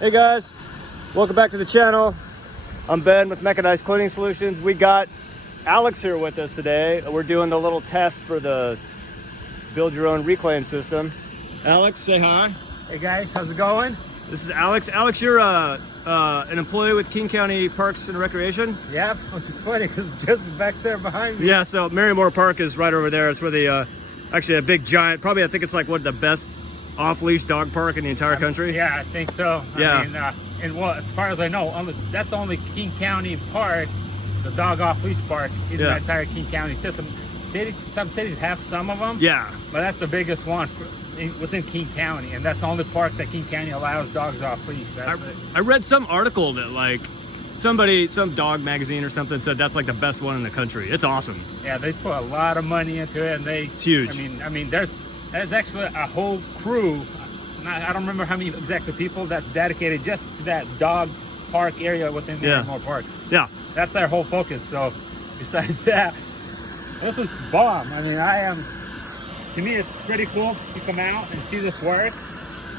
Hey guys, welcome back to the channel. I'm Ben with Mechanized Cleaning Solutions. We got Alex here with us today. We're doing the little test for the build your own reclaim system. Alex, say hi. Hey guys, how's it going? This is Alex. Alex, you're an employee with King County Parks and Recreation? Yeah, which is funny because just back there behind me. Yeah, so Marymore Park is right over there. It's where the, actually a big giant, probably I think it's like one of the best off-leash dog park in the entire country. Yeah, I think so. Yeah. I mean, and well, as far as I know, that's the only King County park, the dog off-leash park in the entire King County system. Some cities have some of them. Yeah. But that's the biggest one within King County, and that's the only park that King County allows dogs off-leash. I read some article that like some dog magazine or something said that's like the best one in the country. It's awesome. Yeah, they put a lot of money into it, and it's huge. I mean, there's actually a whole crew. I don't remember how many exactly people that's dedicated just to that dog park area within Marymore Park. Yeah, that's their whole focus. So, besides that, this is bomb. I mean, to me, it's pretty cool to come out and see this work.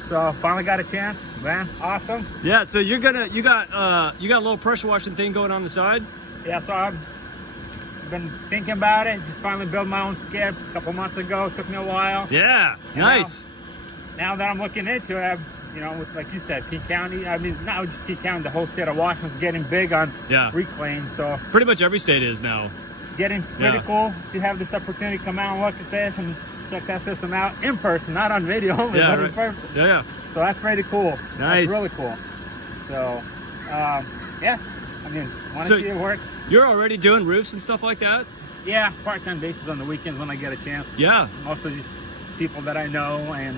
So, finally got a chance, man. Awesome. Yeah. So you got a little pressure washing thing going on the side. Yeah. So I've been thinking about it. Just finally built my own skip a couple months ago. It took me a while. Yeah. And nice. Now that I'm looking into it, with, like you said, King County. I mean, not just King County, the whole state of Washington's getting big on reclaim. So pretty much every state is now. Getting pretty cool to have this opportunity to come out and look at this and check that system out in person, not on video only, but in person. Yeah. So that's pretty cool. Nice. That's really cool. So, yeah. I mean, want to see it work. You're already doing roofs and stuff like that? Yeah, part-time basis on the weekends when I get a chance. Yeah. Mostly just people that I know and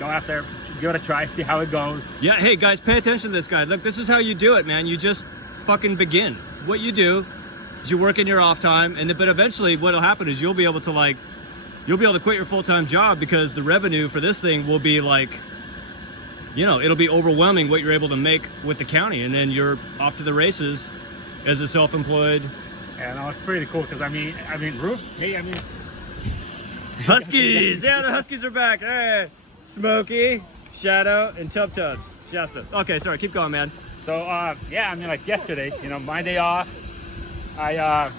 go out there, give it a try, see how it goes. Yeah, hey guys, pay attention to this guy. Look, this is how you do it, man. You just fucking begin. What you do is you work in your off time, but eventually what'll happen is you'll be able to quit your full-time job because the revenue for this thing will be like, it'll be overwhelming what you're able to make with the county, and then you're off to the races as a self-employed. Yeah, no, it's pretty cool because I mean, roofs. Hey, Huskies. Yeah, the Huskies are back. Hey, Smokey, Shadow, and Tub Tubs. Shasta. Okay, sorry. Keep going, man. So yeah, I mean, like yesterday, my day off, I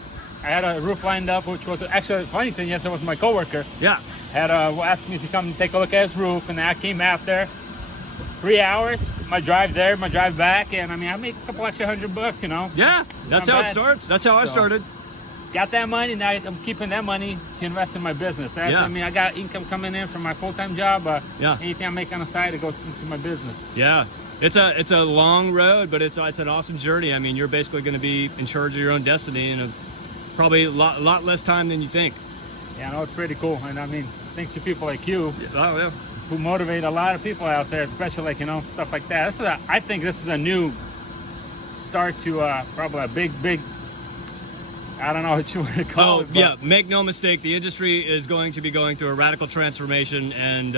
had a roof lined up, which was actually a funny thing. Yes, it was my coworker. Yeah. Had asked me to come and take a look at his roof, and I came out there. 3 hours, my drive there, my drive back, and I mean, I make a couple extra $100, Yeah, that's how it starts. That's how I started. Got that money, now I'm keeping that money to invest in my business. I mean, I got income coming in from my full-time job, anything I make on the side, it goes into my business. Yeah. It's a long road, but it's an awesome journey. I mean, you're basically going to be in charge of your own destiny in probably a lot less time than you think. Yeah, no, it's pretty cool, and I mean, thanks to people like you. Oh, yeah. Who motivate a lot of people out there, especially stuff like that. I think this is a new start to probably a big, I don't know what you want to call it. Yeah, make no mistake, the industry is going to be going through a radical transformation, and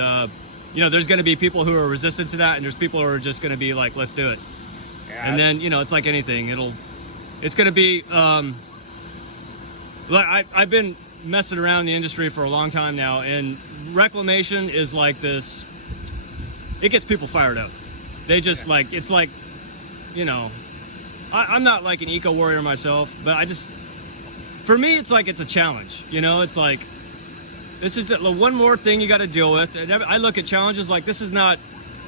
there's going to be people who are resistant to that, and there's people who are just going to be like, let's do it. Yeah, and then it's like anything, it's going to be like I've been messing around the industry for a long time now, and reclamation is like this. It gets people fired up. They just it's like, I'm not like an eco warrior myself, but for me, it's like it's a challenge. It's like this is one more thing you got to deal with. And I look at challenges like this is not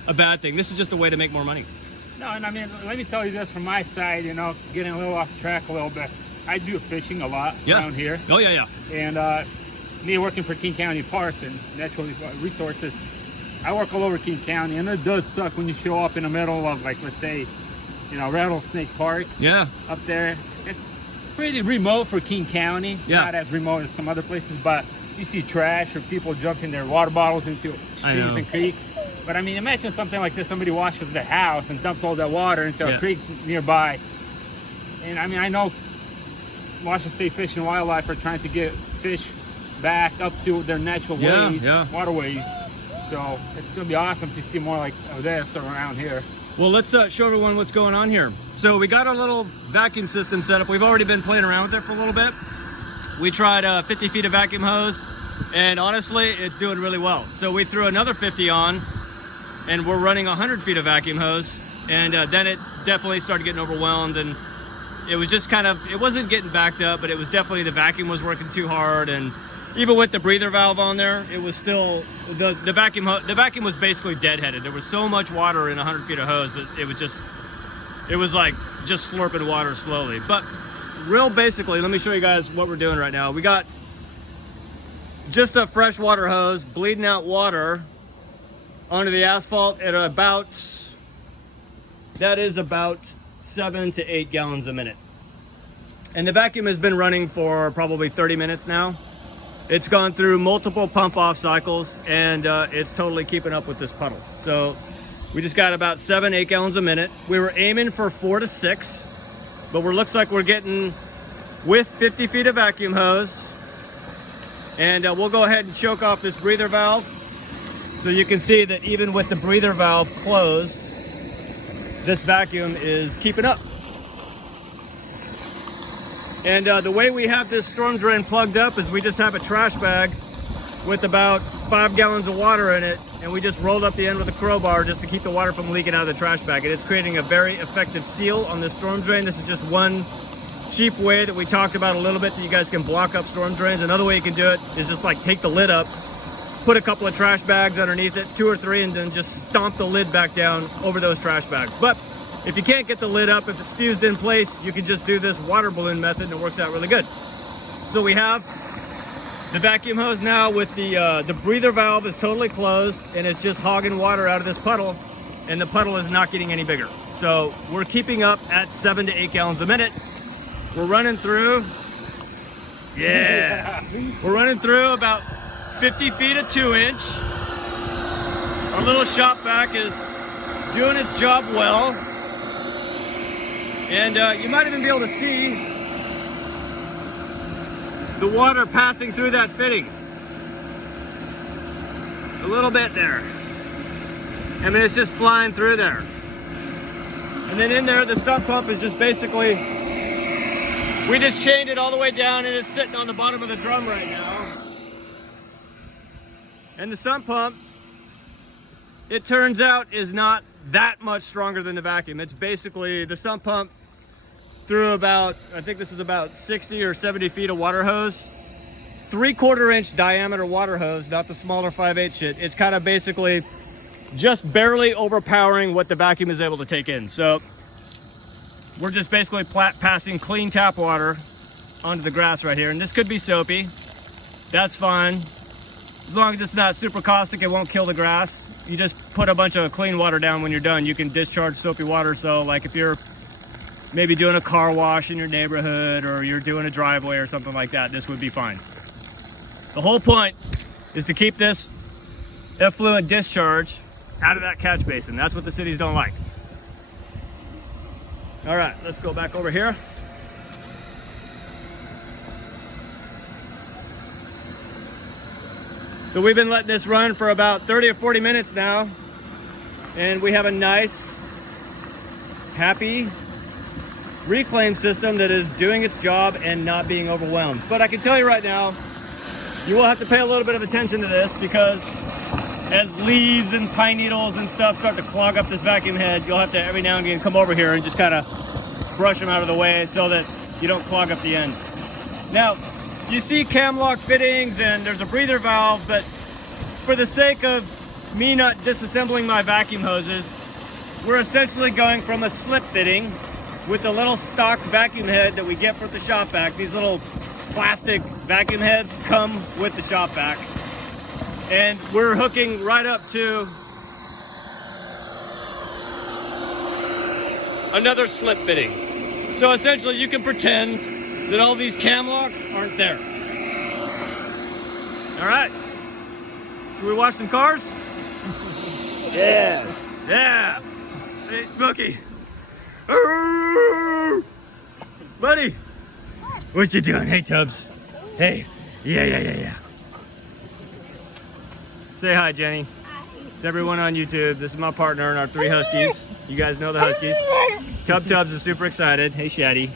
a bad thing. This is just a way to make more money. No, and I mean, let me tell you this from my side. Getting a little off track a little bit. I do fishing a lot around here. Oh, yeah. And me working for King County Parks and Natural Resources, I work all over King County, and it does suck when you show up in the middle of, like, let's say, Rattlesnake Park. Yeah. Up there. It's pretty remote for King County. Yeah. Not as remote as some other places, but you see trash or people dumping their water bottles into streams and creeks. But, I mean, imagine something like this. Somebody washes their house and dumps all that water into a creek nearby. And, I mean, I know Washington State Fish and Wildlife are trying to get fish back up to their natural ways, waterways. So it's going to be awesome to see more like this around here. Well, let's show everyone what's going on here. So we got our little vacuum system set up. We've already been playing around with it for a little bit. We tried 50 feet of vacuum hose, and honestly, it's doing really well. So we threw another 50 on, and we're running 100 feet of vacuum hose, and then it definitely started getting overwhelmed, and it was just kind of, it wasn't getting backed up, but it was definitely, the vacuum was working too hard, and even with the breather valve on there, it was still, the vacuum was basically deadheaded. There was so much water in 100 feet of hose that it was like just slurping water slowly. But real basically, let me show you guys what we're doing right now. We got just a freshwater hose bleeding out water onto the asphalt at about, that is about 7 to 8 gallons a minute. And the vacuum has been running for probably 30 minutes now. It's gone through multiple pump off cycles, and it's totally keeping up with this puddle. So we just got about 7, 8 gallons a minute. We were aiming for 4 to 6, but looks like we're getting with 50 feet of vacuum hose. And we'll go ahead and choke off this breather valve. So you can see that even with the breather valve closed, this vacuum is keeping up. And the way we have this storm drain plugged up is we just have a trash bag with about 5 gallons of water in it, and we just rolled up the end with a crowbar just to keep the water from leaking out of the trash bag. It is creating a very effective seal on this storm drain. This is just one cheap way that we talked about a little bit that you guys can block up storm drains. Another way you can do it is just like take the lid up, put a couple of trash bags underneath it, 2 or 3, and then just stomp the lid back down over those trash bags. But if you can't get the lid up, if it's fused in place, you can just do this water balloon method, and it works out really good. So we have the vacuum hose now with the breather valve is totally closed, and it's just hogging water out of this puddle, and the puddle is not getting any bigger. So we're keeping up at 7 to 8 gallons a minute. We're running through, we're running through about 50 feet of 2-inch. Our little shop vac is doing its job well. And you might even be able to see the water passing through that fitting. A little bit there. I mean, it's just flying through there. And then in there, the sump pump is just basically, we just chained it all the way down, and it's sitting on the bottom of the drum right now. And the sump pump, it turns out, is not that much stronger than the vacuum. It's basically, the sump pump through about, I think this is about 60 or 70 feet of water hose, 3/4 inch diameter water hose, not the smaller 5/8 shit. It's kind of basically just barely overpowering what the vacuum is able to take in. So we're just basically passing clean tap water onto the grass right here. And this could be soapy. That's fine. As long as it's not super caustic, it won't kill the grass. You just put a bunch of clean water down when you're done. You can discharge soapy water. So like if you're maybe doing a car wash in your neighborhood, or you're doing a driveway or something like that, this would be fine. The whole point is to keep this effluent discharge out of that catch basin. That's what the cities don't like. All right, let's go back over here. So we've been letting this run for about 30 or 40 minutes now, and we have a nice, happy reclaim system that is doing its job and not being overwhelmed. But I can tell you right now, you will have to pay a little bit of attention to this, because as leaves and pine needles and stuff start to clog up this vacuum head, you'll have to every now and again come over here and just kind of brush them out of the way so that you don't clog up the end. Now, you see cam lock fittings and there's a breather valve, but for the sake of me not disassembling my vacuum hoses, we're essentially going from a slip fitting with the little stock vacuum head that we get from the shop vac. These little plastic vacuum heads come with the shop vac. And we're hooking right up to another slip fitting. So essentially you can pretend that all these cam locks aren't there. All right, should we watch some cars? Yeah. Hey, Smokey. Buddy, what you doing? Hey, Tubbs. Hey. Yeah. Say hi, Jenny. Hi. To everyone on YouTube. This is my partner and our 3 Huskies. You guys know the Huskies. Tubbs is super excited. Hey, Shaddy.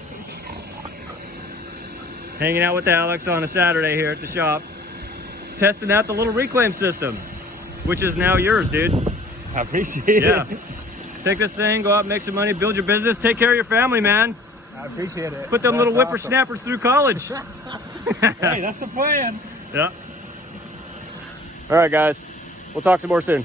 Hanging out with Alex on a Saturday here at the shop. Testing out the little reclaim system, which is now yours, dude. I appreciate Yeah. it. Take this thing, go out and make some money, build your business, take care of your family, man. I appreciate it. Put them That's little awesome. whippersnappers through college. Hey, that's the plan. Yeah. All right, guys. We'll talk some more soon.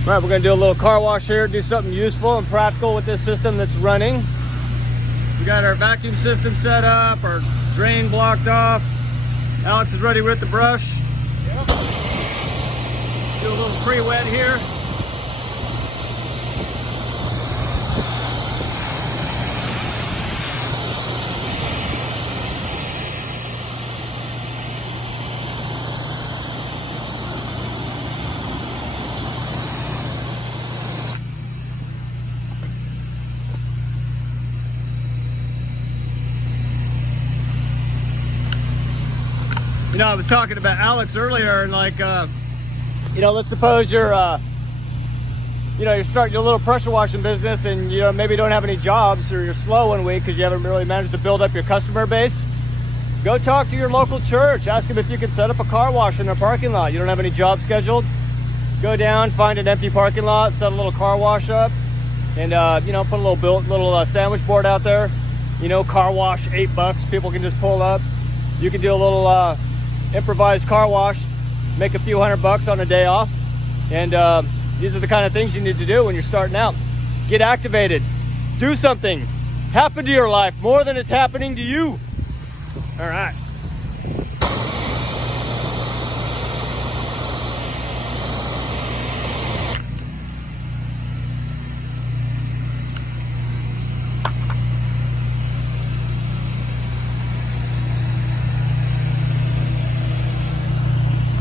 All right, we're gonna do a little car wash here, do something useful and practical with this system that's running. We got our vacuum system set up, our drain blocked off. Alex is ready with the brush. Yep. Do a little pre-wet here. You know, I was talking about Alex earlier, and like, you know, let's suppose you're, you know, you're starting your little pressure washing business, and you know maybe don't have any jobs, or you're slow one week because you haven't really managed to build up your customer base. Go talk to your local church. Ask them if you can set up a car wash in their parking lot. You don't have any jobs scheduled. Go down, find an empty parking lot, set a little car wash up, and you know, put a little sandwich board out there. You know, car wash, $8. People can just pull up. You can do a little improvised car wash, make a few $100 on a day off, and these are the kind of things you need to do when you're starting out. Get activated, do something, happen to your life more than it's happening to you. All right.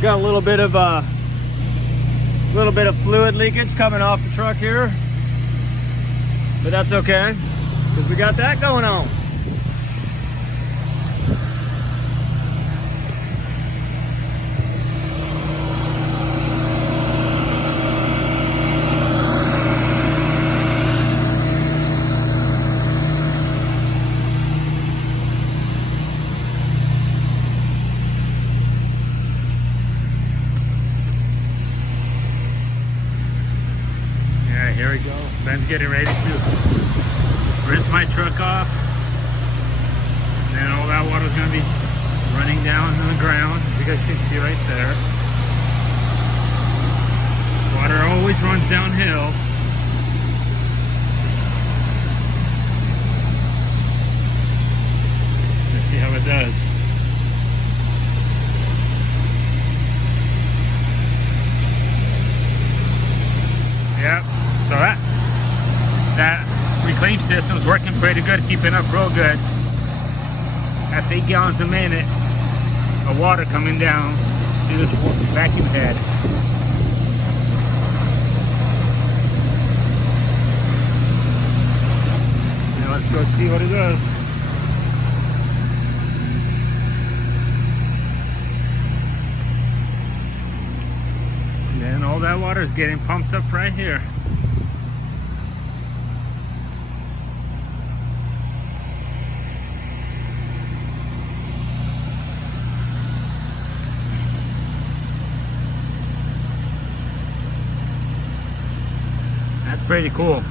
Got a little bit of fluid leakage coming off the truck here, but that's okay because we got that going on. Here we go. Ben's getting ready to rinse my truck off. And then all that water is going to be running down on the ground. You guys can see right there. Water always runs downhill. Let's see how it does. Yep. So that reclaim system's working pretty good, keeping up real good. That's 8 gallons a minute of water coming down through this vacuum head. Now let's go see what it does. And then all that water is getting pumped up right here. Pretty cool.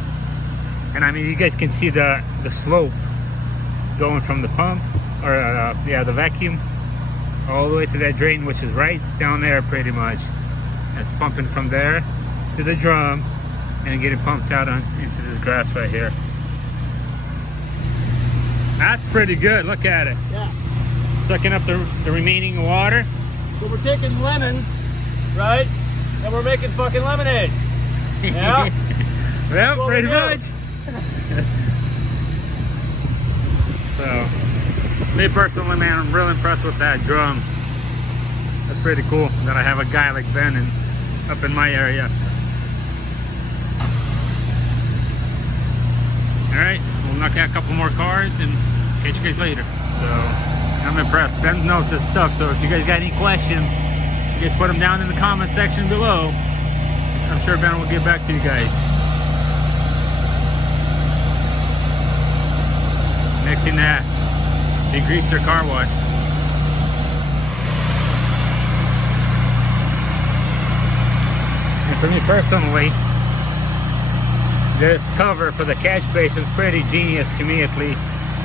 And I mean, you guys can see the slope going from the pump, or yeah, the vacuum, all the way to that drain, which is right down there pretty much. It's pumping from there to the drum and getting pumped out into this grass right here. That's pretty good. Look at it. Yeah. Sucking up the remaining water. So we're taking lemons, right? And we're making fucking lemonade. Yeah. Well, pretty much. So, me personally, man, I'm real impressed with that drum. That's pretty cool that I have a guy like Ben up in my area. Alright, we'll knock out a couple more cars and catch you guys later. So, I'm impressed. Ben knows his stuff, so if you guys got any questions, you guys put them down in the comment section below. I'm sure Ben will get back to you guys. Next in that, they grease their car wash. And for me personally, this cover for the catch basin is pretty genius to me, at least.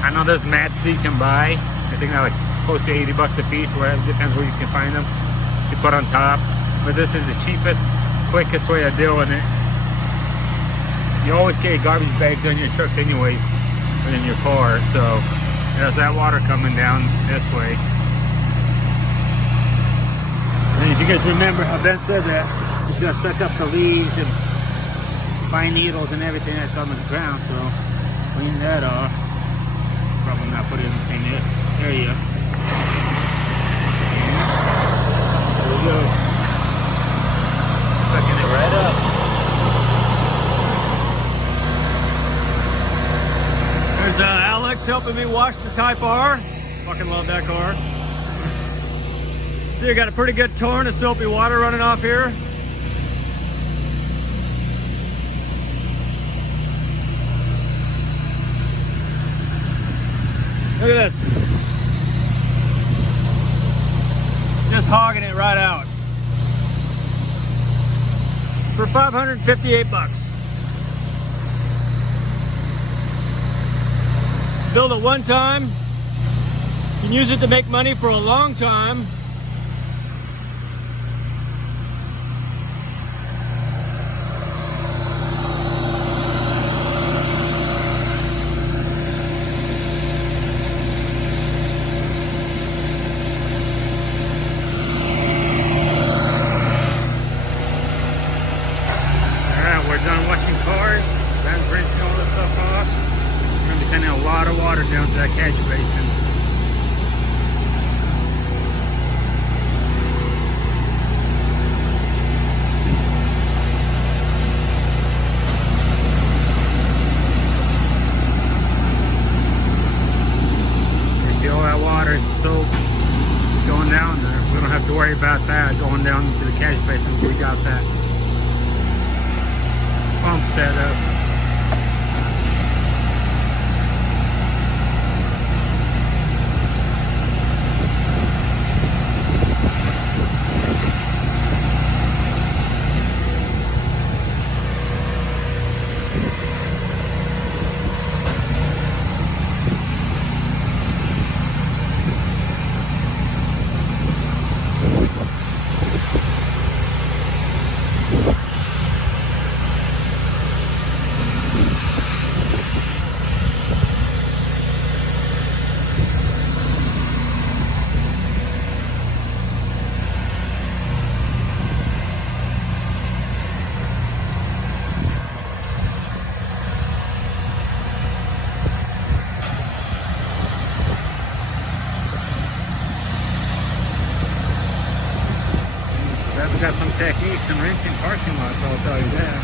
I know there's mats that you can buy. I think they're like close to 80 bucks a piece, where it depends where you can find them to put on top. But this is the cheapest, quickest way of doing it. You always carry garbage bags on your trucks anyways, or in your car, so there's that water coming down this way. And if you guys remember how Ben said that, it's gonna suck up the leaves and fine needles and everything that's on the ground, so clean that off. Probably not put it in the same area. There we go. Sucking it right up. There's Alex helping me wash the Type R. Fucking love that car. So you got a pretty good torrent of soapy water running off here. Look at this. Just hogging it right out. For 558 bucks. Build it one time. You can use it to make money for a long time. Down to that catch basin. You see all that water and soap going down there. We don't have to worry about that going down to the catch basin. We got that pump set up. We got some techniques in rinsing parking lots, I'll tell you that.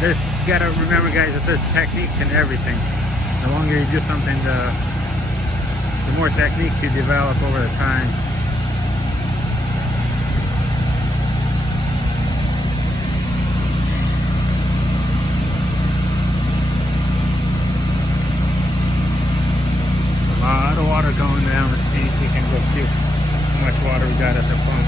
You gotta remember, guys, that there's techniques in everything. The longer you do something, the more techniques you develop over the time. A lot of water going down. Let's see if we can go see how much water we got at the pump.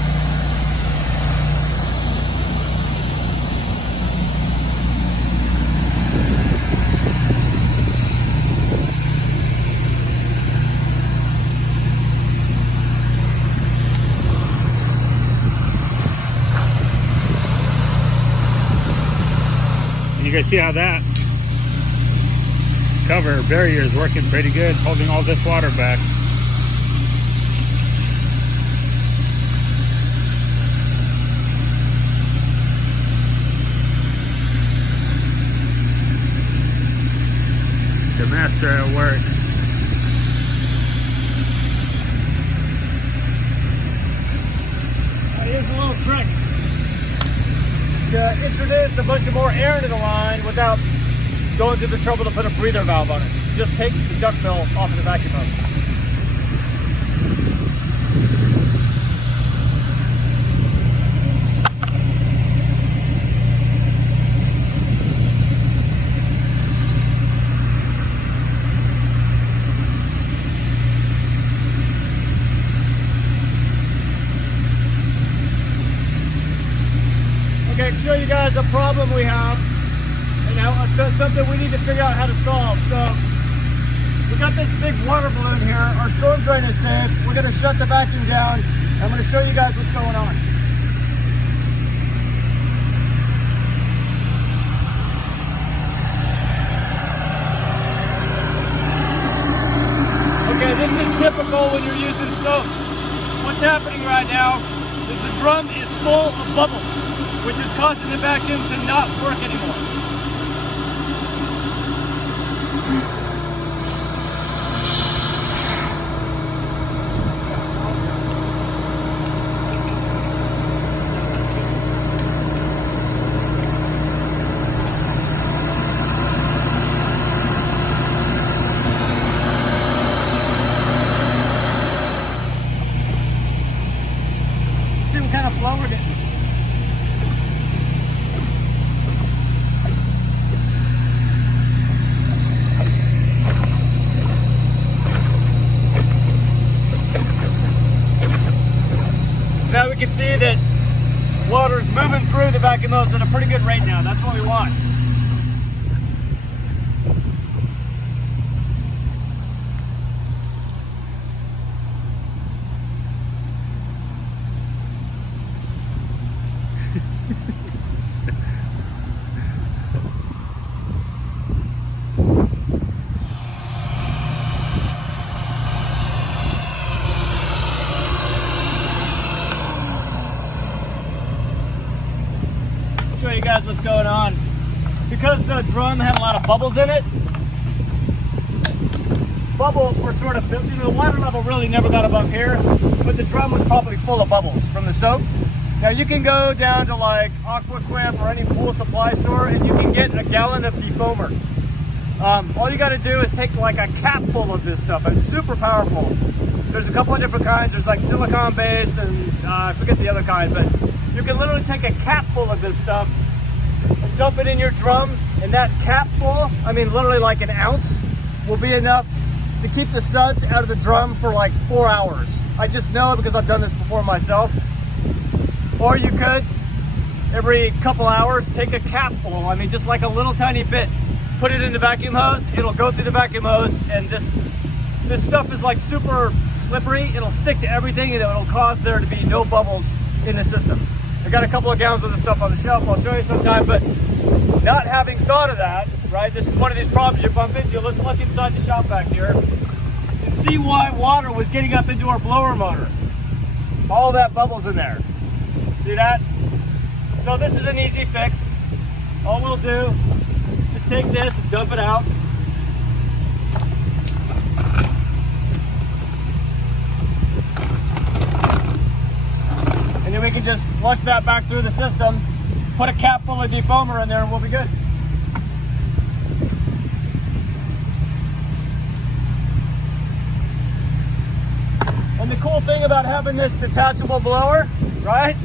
You guys see how that cover barrier is working pretty good, holding all this water back. The master at work. Here's a little trick to introduce a bunch of more air into the line without going through the trouble to put a breather valve on it. Just take the duct fill off of the vacuum pump. Okay, to show you guys a problem we have, and how something we need to figure out how to solve. So we got this big water balloon here. Our storm drain is safe. We're gonna shut the vacuum down. I'm gonna show you guys what's going on. Okay, this is typical when you're using soaps. What's happening right now is the drum is full of bubbles, which is causing the vacuum to not work anymore. See what kind of flow we're getting. Now we can see that water is moving through the vacuum hose at a pretty good rate now. That's what we want. Show you guys what's going on. Because the drum had a lot of bubbles in it, bubbles were sort of built, the water level really never got above here, but the drum was probably full of bubbles from the soap. Now you can go down to like Aquaquip or any pool supply store and you can get a gallon of Defoamer. All you got to do is take like a cap full of this stuff. It's super powerful. There's a couple of different kinds. There's like silicone based and I forget the other kind, but you can literally take a cap full of this stuff and dump it in your drum, and that cap full, I mean literally like an ounce, will be enough to keep the suds out of the drum for like 4 hours. I just know it because I've done this before myself. Or you could, every couple hours, take a cap full, I mean just like a little tiny bit, put it in the vacuum hose, it'll go through the vacuum hose, and this stuff is like super slippery. It'll stick to everything and it'll cause there to be no bubbles in the system. I got a couple of gallons of this stuff on the shelf. I'll show you sometime, but not having thought of that, right? This is one of these problems you bump into. Let's look inside the shop back here and see why water was getting up into our blower motor. All that bubbles in there. See that? So this is an easy fix. All we'll do is take this and dump it out. And then we can just flush that back through the system, put a cap full of Defoamer in there, and we'll be good. And the cool thing about having this detachable blower, right?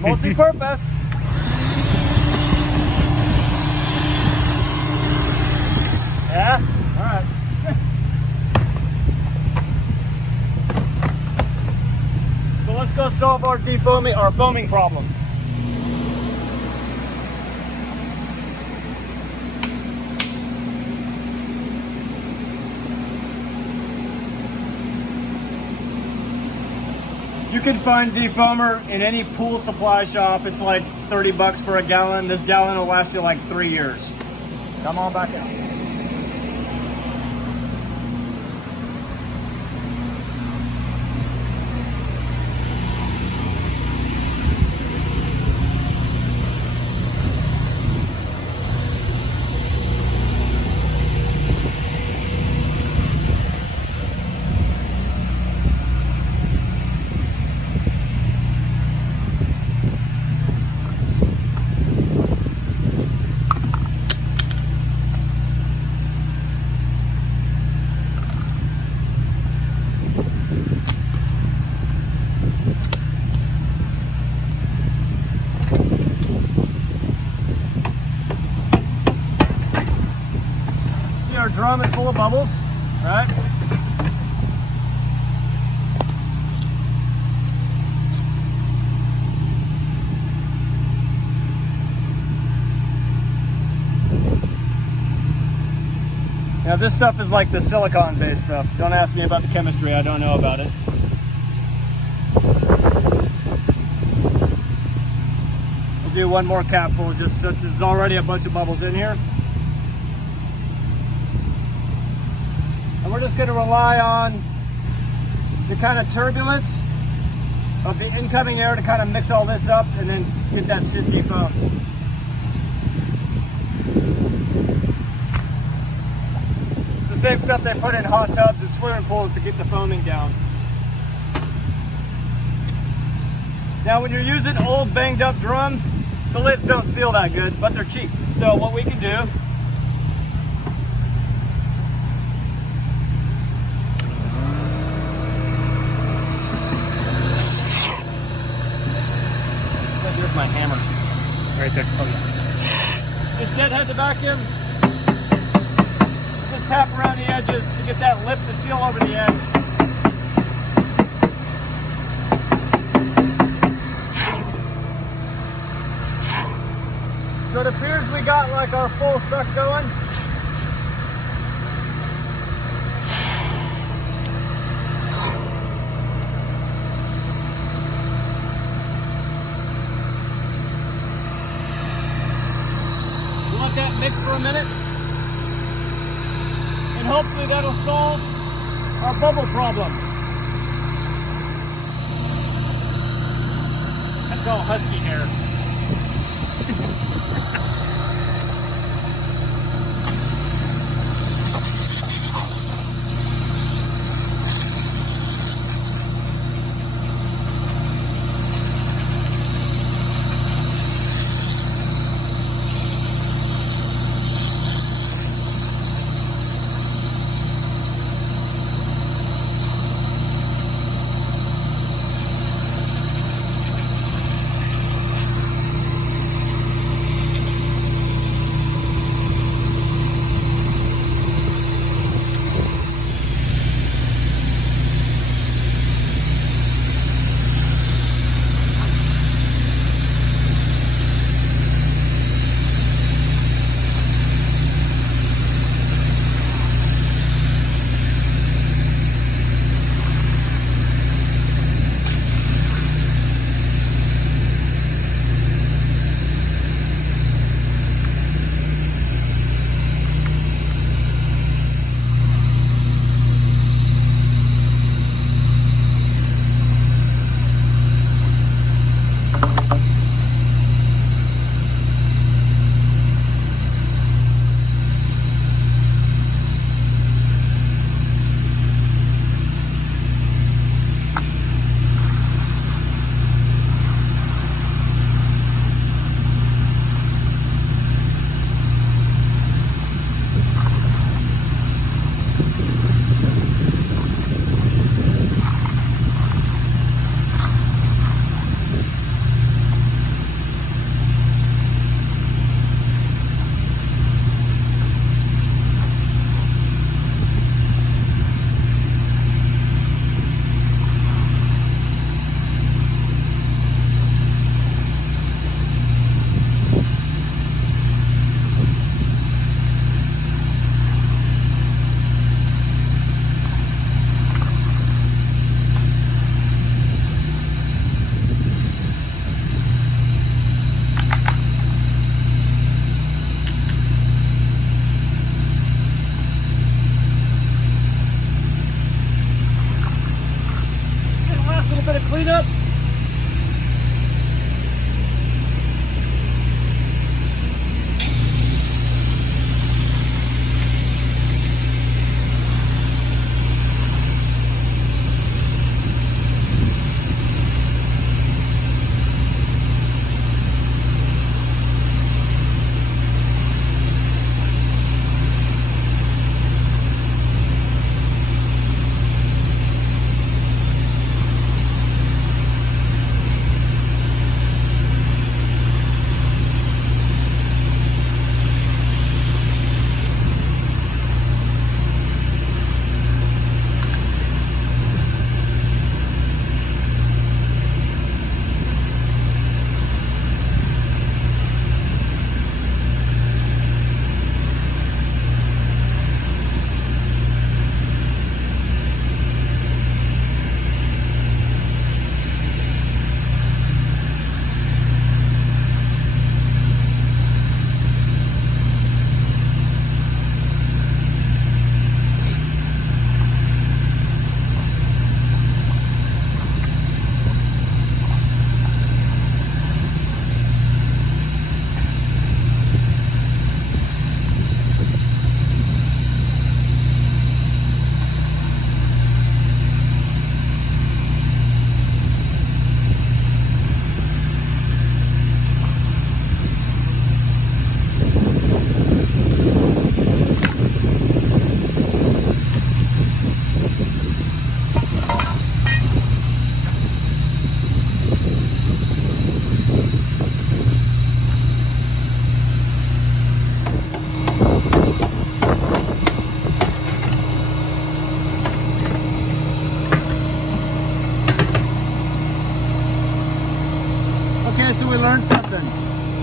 Multi-purpose. Yeah? All right. So let's go solve our foaming problem. You can find Defoamer in any pool supply shop. It's like 30 bucks for a gallon. This gallon will last you like 3 years. Come on back out. Our drum is full of bubbles, right? Now this stuff is like the silicon-based stuff. Don't ask me about the chemistry, I don't know about it. We'll do one more capful just since there's already a bunch of bubbles in here. And we're just going to rely on the kind of turbulence of the incoming air to kind of mix all this up and then get that shit defoamed. It's the same stuff they put in hot tubs and swimming pools to get the foaming down. Now when you're using old banged up drums, the lids don't seal that good, but they're cheap. So what we can do here's my hammer. Right there. Oh, yeah. Just deadhead the vacuum. Just tap around the edges to get that lip to seal over the edge. So it appears we got like our full suck going. Let that mix for a minute, and hopefully that'll solve our bubble problem. That's all husky hair.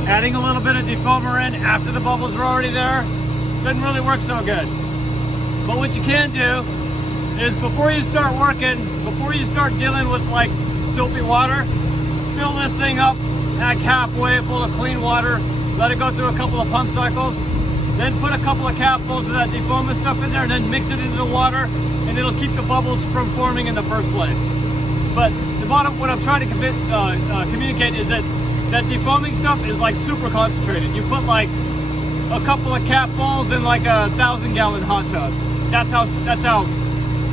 adding a little bit of defoamer in after the bubbles are already there doesn't really work so good. But what you can do is before you start working, before you start dealing with like soapy water, fill this thing up like halfway full of clean water, let it go through a couple of pump cycles, then put a couple of capfuls of that defoamer stuff in there, and then mix it into the water, and it'll keep the bubbles from forming in the first place. But the bottom, what I'm trying to communicate is that defoaming stuff is like super concentrated. You put like a couple of capfuls in like a 1,000-gallon hot tub. That's how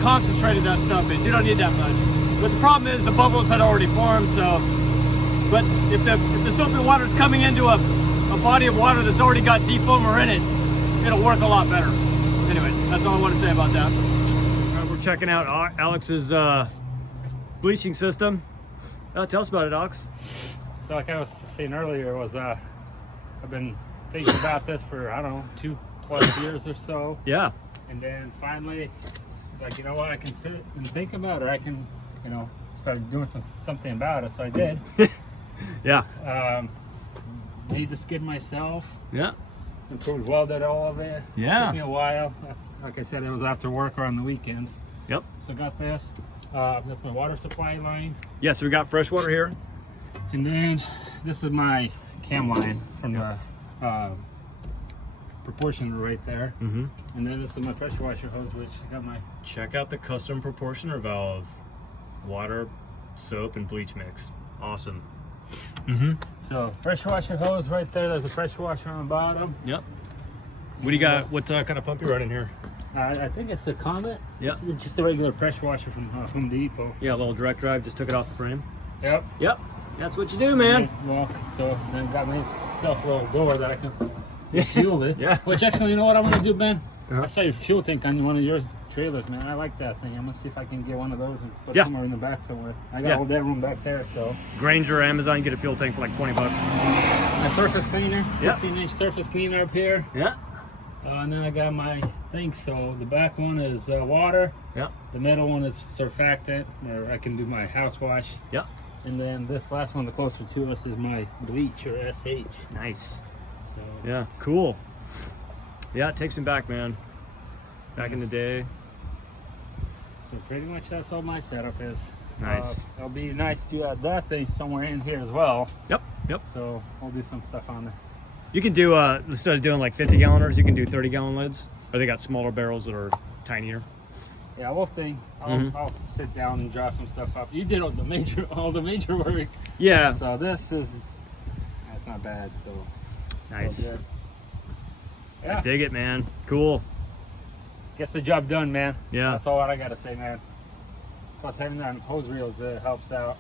concentrated that stuff is. You don't need that much. But the problem is the bubbles had already formed. So, but if the soapy water is coming into a body of water that's already got defoamer in it, it'll work a lot better. Anyways, that's all I want to say about that. All right, we're checking out Alex's bleaching system. Tell us about it, Alex. So like I was saying earlier, I've been thinking about this for, I don't know, 2+ years or so. Yeah. And then finally, it's like, you know what, I can sit and think about it. I can, start doing something about it. So I did. Yeah. Made the skid myself. Yeah. Improved welded all of it. Yeah. Took me a while. Like I said, it was after work or on the weekends. Yep. So I got this. That's my water supply line. Yeah, so we got fresh water here. And then this is my cam line from the proportioner right there. Mm-hmm. And then this is my pressure washer hose, which I got my... Check out the custom proportioner valve. Water, soap, and bleach mix. Awesome. Mm-hmm. So pressure washer hose right there. There's a pressure washer on the bottom. Yep. What do you got? What kind of pump you running here? I think it's the Comet. Yep. It's just a regular pressure washer from Home Depot. Yeah, a little direct drive. Just took it off the frame. Yep. Yep. That's what you do, man. Well, so then got myself a little door that I can fuel it. Yeah. Which actually, you know what I'm gonna do, Ben? Uh-huh. I saw your fuel tank on one of your trailers, man. I like that thing. I'm gonna see if I can get one of those and put somewhere in the back somewhere. I got all that room back there, so. Granger, Amazon, you get a fuel tank for like $20. My surface cleaner, Yep. 16-inch surface cleaner up here. Yeah. And then I got my thing. So the back one is water. Yep. The middle one is surfactant, where I can do my house wash. Yep. And then this last one, the closer to us, is my bleach or SH. Nice. So Yeah, cool. Yeah, it takes me back, man. Back in the day. So pretty much that's all my setup is. Nice. It'll be nice to add that thing somewhere in here as well. Yep. Yep. So we'll do some stuff on there. You can do, instead of doing like 50-galloners, you can do 30-gallon lids. Or they got smaller barrels that are tinier. Yeah, we'll think. I'll sit down and draw some stuff up. You did all the major work. Yeah. So that's not bad. So Nice. So yeah. Dig it, man. Cool. Gets the job done, man. Yeah. That's all I gotta say, man. Plus having that hose reels helps out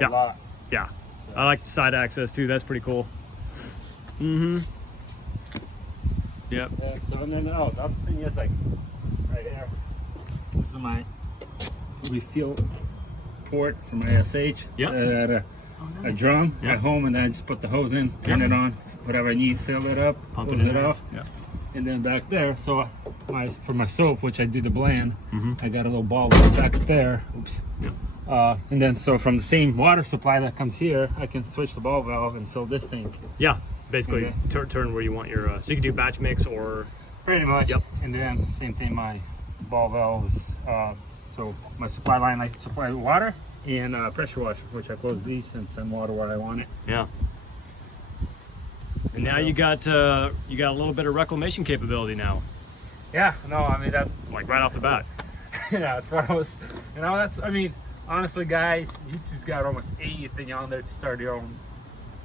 a lot. Yeah. So. I like the side access too. That's pretty cool. Mm-hmm. Yep. Yeah, so and then the other thing is like right here. This is my refuel port for my SH. Yep. I had a drum at home, and then I just put the hose in, turn it on, whatever I need, fill it up, Pump close it off. Yeah. And then back there, so for my soap, which I do the blend, Mm-hmm. I got a little ball back there. Oops. Yep. And then so from the same water supply that comes here, I can switch the ball valve and fill this tank. Yeah. Basically, Okay. turn where you want your. So you can do batch mix or. Pretty much. Yep. And then same thing, my ball valves. So my supply line, I supply water and pressure washer, which I close these and send water where I want it. Yeah. And now you got a little bit of reclamation capability now, Yeah. No, I mean that. like right off the bat. Yeah, that's what I was. I mean, honestly, guys, YouTube's got almost anything on there to start your own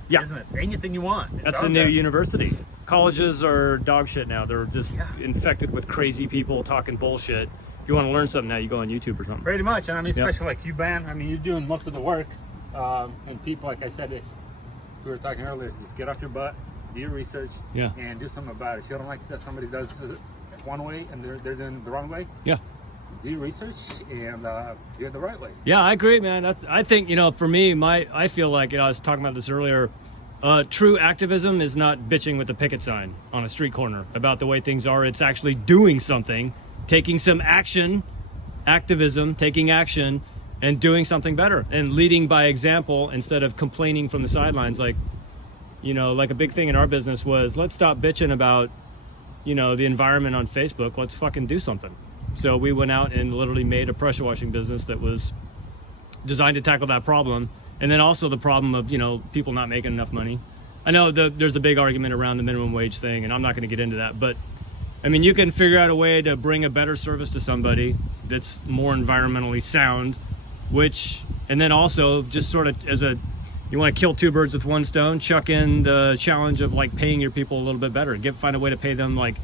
business. Anything you want. It's That's out the new there. university. Colleges are dog shit now. They're just infected with crazy people talking bullshit. If you want to learn something now, you go on YouTube or something. Pretty much, and I mean, especially like you, Ben. I mean, you're doing most of the work, and people, like I said, we were talking earlier. Just get off your butt, do your research, and do something about it. If you don't like that somebody does it one way and they're doing it the wrong way, do your research and do it the right way. Yeah, I agree, man. I think, for me, I feel like, I was talking about this earlier. True activism is not bitching with a picket sign on a street corner about the way things are. It's actually doing something, taking some action, activism, taking action, and doing something better, and leading by example instead of complaining from the sidelines. Like, you know, like a big thing in our business was, let's stop bitching about, you know, the environment on Facebook. Let's fucking do something. So we went out and literally made a pressure washing business that was designed to tackle that problem. And then also the problem of, you know, people not making enough money. I know there's a big argument around the minimum wage thing, and I'm not going to get into that, but I mean, you can figure out a way to bring a better service to somebody that's more environmentally sound, and then also just sort of you want to kill two birds with one stone, chuck in the challenge of like paying your people a little bit better. Find a way to pay them, like,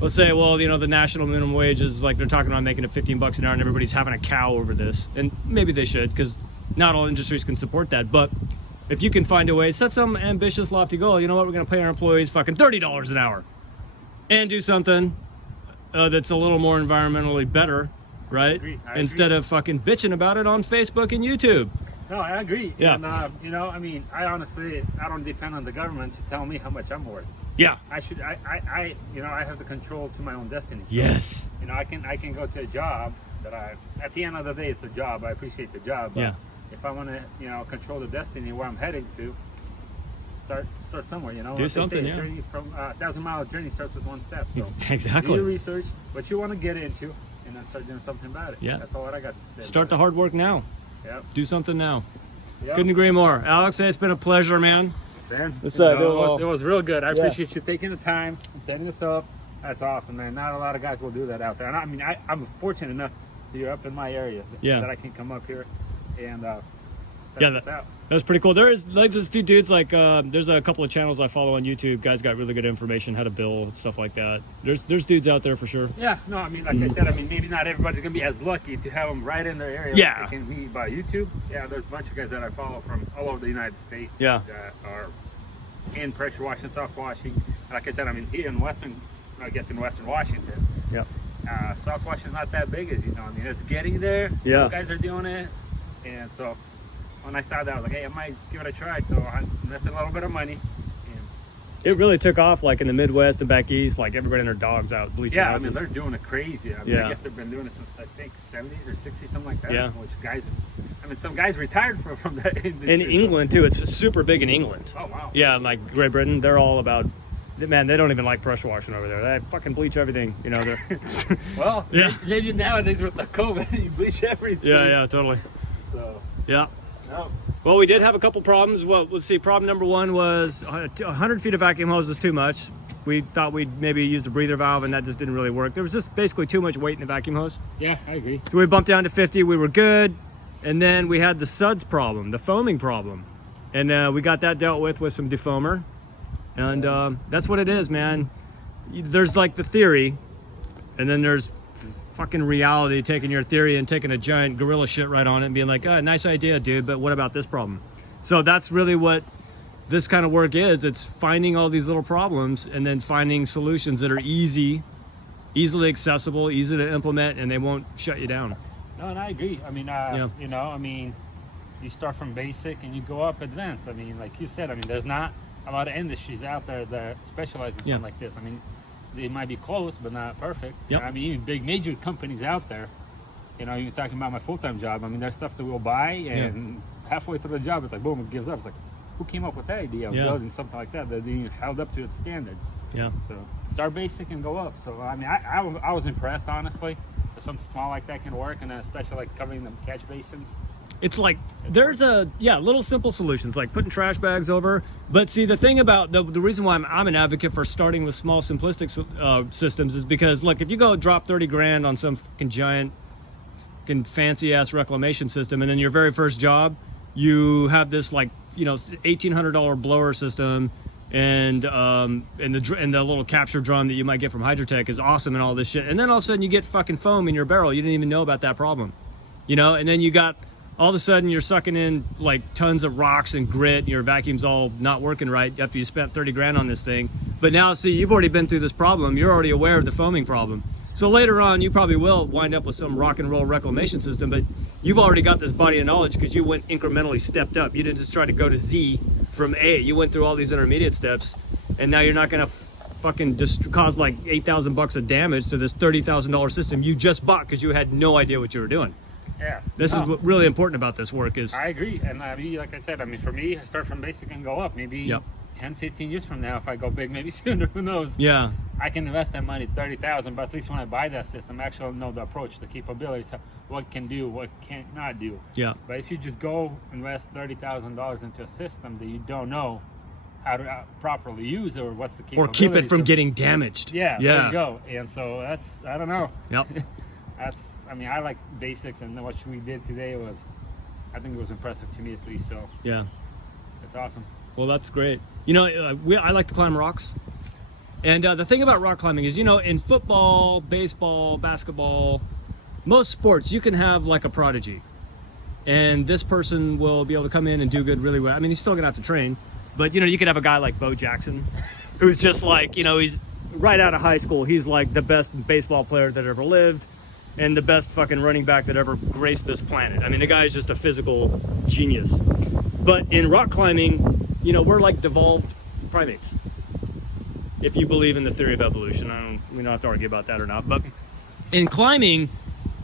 let's say, well, you know, the national minimum wage is like, they're talking about making it $15 an hour and everybody's having a cow over this. And maybe they should, because not all industries can support that. But if you can find a way, set some ambitious, lofty goal, you know what, we're going to pay our employees fucking $30 an hour and do something that's a little more environmentally better, right? I agree. Instead of fucking bitching about it on Facebook and YouTube. No, I agree. Yeah. And, you know, I mean, I honestly, I don't depend on the government to tell me how much I'm worth. Yeah. You know, I have the control to my own destiny. So, Yes. You know, I can go to a job that at the end of the day, it's a job. I appreciate the job. But Yeah. if I want to, you know, control the destiny where I'm heading to, start somewhere, you know. Do Like they something, say, yeah. A journey from 1,000-mile journey starts with one step. So Exactly. do your research, what you want to get into, and then start doing something about it. Yeah. That's all that I got to say. Start the hard work now. Yep. Do something now. Yep. Couldn't agree more. Alex, it's been a pleasure, man. Man, What's you up, know, dude? it was real good. I Yeah. appreciate you taking the time and setting this up. That's awesome, man. Not a lot of guys will do that out there. And I mean, I'm fortunate enough that you're up in my area, Yeah. that I can come up here and test Yeah, this out. That was pretty cool. There's a few dudes, like there's a couple of channels I follow on YouTube. Guys got really good information, how to build, stuff like that. There's dudes out there for sure. Yeah, no, I mean, like I said, I mean, maybe not everybody's gonna be as lucky to have them right in their area. Yeah. Like they can be by YouTube. Yeah, there's a bunch of guys that I follow from all over the United States. Yeah. That are in pressure washing, soft washing. Like I said, I mean, here in Western Washington. Yeah. Soft wash is not that big, as you know. I mean, it's getting there. Yeah. Some guys are doing it, and so when I saw that, I was like, hey, I might give it a try. So I invested a little bit of money. And It really took off, like in the Midwest and back east, like everybody and their dogs out bleaching yeah, houses. I mean, they're doing it crazy. I mean, Yeah. I guess they've been doing it since I think 70s or 60s, something like that. Yeah. Which guys, I mean, some guys retired from that industry. In England too, it's super big in England. Oh wow. Yeah, and like Great Britain, they're all about. Man, they don't even like pressure washing over there. They fucking bleach everything, you know. They're Well, Yeah. maybe nowadays with the COVID, you bleach everything. yeah, totally. So Yeah. no. Well, we did have a couple problems. Well, let's see. Problem number one was 100 feet of vacuum hose is too much. We thought we'd maybe use a breather valve, and that just didn't really work. There was just basically too much weight in the vacuum hose. Yeah, I agree. So we bumped down to 50. We were good. And then we had the suds problem, the foaming problem. And we got that dealt with some defoamer. And that's what it is, man. There's like the theory, and then there's fucking reality, taking your theory and taking a giant gorilla shit right on it and being like, oh, nice idea, dude, but what about this problem? So that's really what this kind of work is. It's finding all these little problems and then finding solutions that are easily accessible, easy to implement, and they won't shut you down. No, and I agree. I mean, you know, I mean, you start from basic and you go up advanced. I mean, like you said, I mean, there's not a lot of industries out there that specialize in something like this. I mean, they might be close, but not perfect. Yep. I mean, even big major companies out there, you know, you're talking about my full-time job. I mean, there's stuff that we'll buy, and halfway through the job, it's like, boom, it gives up. It's like, who came up with that idea of building something like that they held up to its standards? Yeah. So start basic and go up. So, I mean, I was impressed, honestly, that something small like that can work, and then especially like covering the catch basins. It's like there's little simple solutions like putting trash bags over. But see, the thing about the reason why I'm an advocate for starting with small simplistic systems is because, look, if you go drop 30 grand on some fucking giant fucking fancy ass reclamation system, and then your very first job you have this like, you know, $1,800 blower system, and the little capture drum that you might get from Hydrotech is awesome and all this shit, and then all of a sudden you get fucking foam in your barrel. You didn't even know about that problem, you know. And then you got, all of a sudden you're sucking in like tons of rocks and grit, and your vacuum's all not working right after you spent 30 grand on this thing. But now, see, you've already been through this problem. You're already aware of the foaming problem. So later on, you probably will wind up with some rock and roll reclamation system, but you've already got this body of knowledge because you went incrementally stepped up. You didn't just try to go to Z from A. You went through all these intermediate steps, and now you're not gonna fucking cause like $8,000 of damage to this $30,000 system you just bought because you had no idea what you were doing. Yeah. This is what really important about this work is. I agree, and I mean, like I said, I mean, for me, I start from basic and go up. Maybe 10, 15 years from now, if I go big, maybe sooner, who knows? Yeah. I can invest that money, 30,000, but at least when I buy that system, I actually know the approach, the capabilities, what it can do, what it can't not do. Yeah. But if you just go invest $30,000 into a system that you don't know how to properly use or what's the Or capabilities, keep it from getting damaged. yeah, there you go. And so that's, I don't know. Yep. That's, I mean, I like basics, and what we did today was, I think it was impressive to me at least. So Yeah. it's awesome. Well, that's great. You know, I like to climb rocks. And the thing about rock climbing is, you know, in football, baseball, basketball, most sports, you can have like a prodigy. And this person will be able to come in and do good really well. I mean, he's still going to have to train. But, you know, you could have a guy like Bo Jackson, who's just like, you know, he's right out of high school. He's like the best baseball player that ever lived and the best fucking running back that ever graced this planet. I mean, the guy is just a physical genius. But in rock climbing, you know, we're like devolved primates. If you believe in the theory of evolution, we don't have to argue about that or not. But in climbing,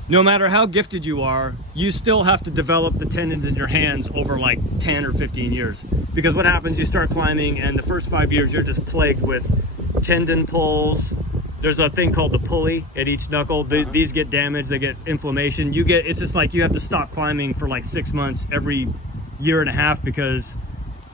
no matter how gifted you are, you still have to develop the tendons in your hands over like 10 or 15 years. Because what happens, you start climbing and the first 5 years, you're just plagued with tendon pulls. There's a thing called the pulley at each knuckle. These get damaged, they get inflammation. It's just like you have to stop climbing for like 6 months every year and a half because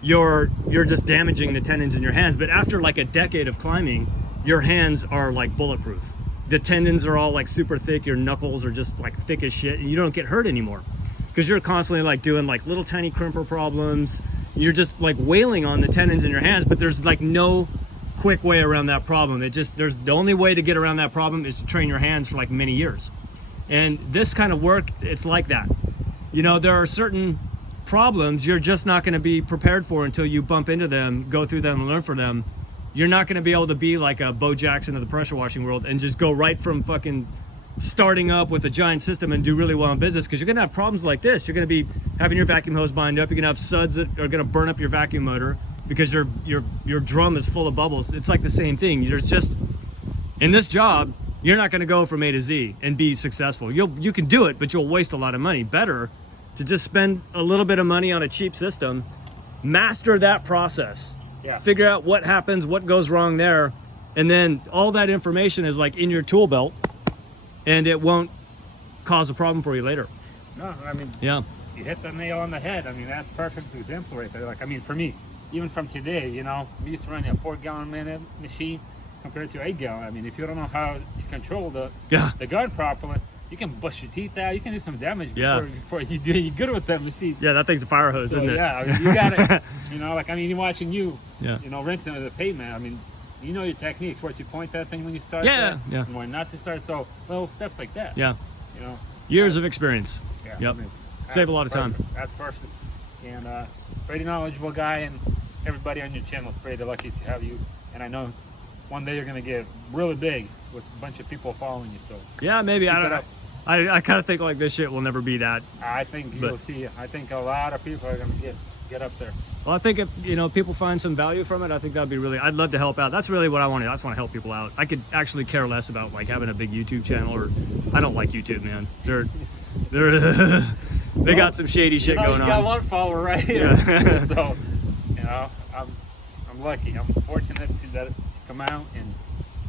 you're just damaging the tendons in your hands. But after like a decade of climbing, your hands are like bulletproof. The tendons are all like super thick, your knuckles are just like thick as shit, and you don't get hurt anymore because you're constantly like doing like little tiny crimper problems. You're just like wailing on the tendons in your hands, but there's like no quick way around that problem. There's the only way to get around that problem is to train your hands for like many years. And this kind of work, it's like that. You know, there are certain problems you're just not going to be prepared for until you bump into them, go through them, and learn from them. You're not going to be able to be like a Bo Jackson of the pressure washing world and just go right from fucking starting up with a giant system and do really well in business, because you're going to have problems like this. You're going to be having your vacuum hose bind up. You're going to have suds that are going to burn up your vacuum motor because your drum is full of bubbles. It's like the same thing. There's just, in this job, you're not going to go from A to Z and be successful. You can do it, but you'll waste a lot of money. Better to just spend a little bit of money on a cheap system, master that process, figure out what happens, what goes wrong there, and then all that information is like in your tool belt, and it won't cause a problem for you later. No, I mean, you hit the nail on the head. I mean, that's perfect example right there. Like, I mean, for me, even from today, you know, we used to run a 4-gallon minute machine compared to 8-gallon. I mean, if you don't know how to control the gun properly, you can bust your teeth out. You can do some damage before you do. You're good with that machine. Yeah, that thing's a fire hose, isn't it? Yeah, I mean, you got it. You know, like, I mean, watching you, you know, rinsing with the pavement. I mean, you know your techniques, where you point that thing when you start. And when not to start. So little steps like that. Yeah. You know, years of experience. Yeah. Yep. I mean, save a lot of time. That's perfect. And pretty knowledgeable guy, and everybody on your channel is pretty lucky to have you. And I know one day you're gonna get really big with a bunch of people following you. So yeah, maybe. I don't know. I kind of think like this shit will never be that. I think you'll see. I think a lot of people are gonna get up there. Well, I think if, you know, people find some value from it, I think that'd be really, I'd love to help out. That's really what I want to do. I just want to help people out. I could actually care less about like having a big YouTube channel, or I don't like YouTube, man. They got some shady shit going on. You got one follower right here. So, you know, I'm lucky. I'm fortunate to come out and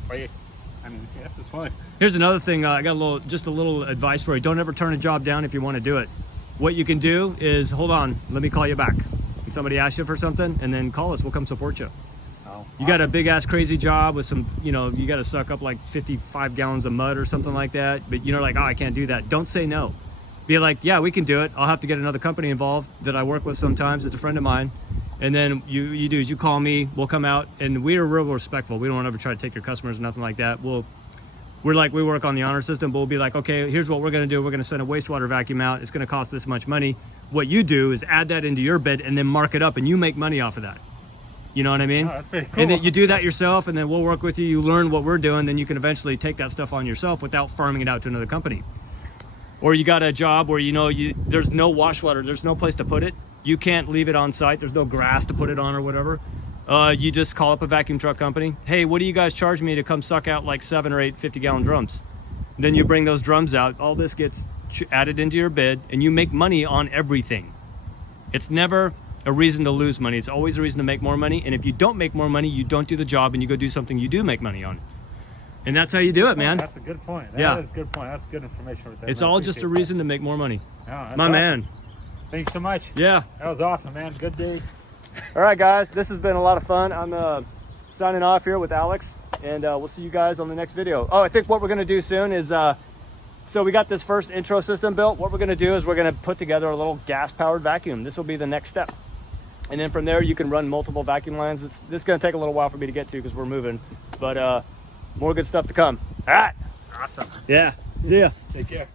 play. I mean, this is fun. Here's another thing. I got just a little advice for you. Don't ever turn a job down if you want to do it. What you can do is, hold on, let me call you back. Somebody asks you for something, and then call us. We'll come support you. Oh, you got a big ass crazy job with some, you know, you got to suck up like 55 gallons of mud or something like that, but you're like, oh, I can't do that. Don't say no. Be like, yeah, we can do it. I'll have to get another company involved that I work with sometimes. It's a friend of mine. And then you do is you call me, we'll come out, and we are real respectful. We don't ever try to take your customers or nothing like that. We work on the honor system, but we'll be like, okay, here's what we're going to do. We're going to send a wastewater vacuum out. It's going to cost this much money. What you do is add that into your bid and then mark it up, and you make money off of that. You know what I mean? Oh, that's pretty cool. And then you do that yourself, and then we'll work with you. You learn what we're doing, then you can eventually take that stuff on yourself without farming it out to another company. Or you got a job where, you know, there's no wash water, there's no place to put it. You can't leave it on site. There's no grass to put it on or whatever. You just call up a vacuum truck company. Hey, what do you guys charge me to come suck out like 7 or 8 50-gallon drums? Then you bring those drums out. All this gets added into your bid, and you make money on everything. It's never a reason to lose money. It's always a reason to make more money. And if you don't make more money, you don't do the job and you go do something you do make money on. And that's how you do it, man. That's a good point. That is a good point. That's good information right there. It's all just a reason to make more money. Yeah, my awesome. Man. Thanks so much. Yeah. That was awesome, man. Good day. All right, guys. This has been a lot of fun. I'm signing off here with Alex, and we'll see you guys on the next video. Oh, I think what we're going to do soon is, so we got this first intro system built. What we're going to do is we're going to put together a little gas-powered vacuum. This will be the next step. And then from there, you can run multiple vacuum lines. This is going to take a little while for me to get to because we're moving. But more good stuff to come. All right. Awesome. Yeah. See ya. Take care.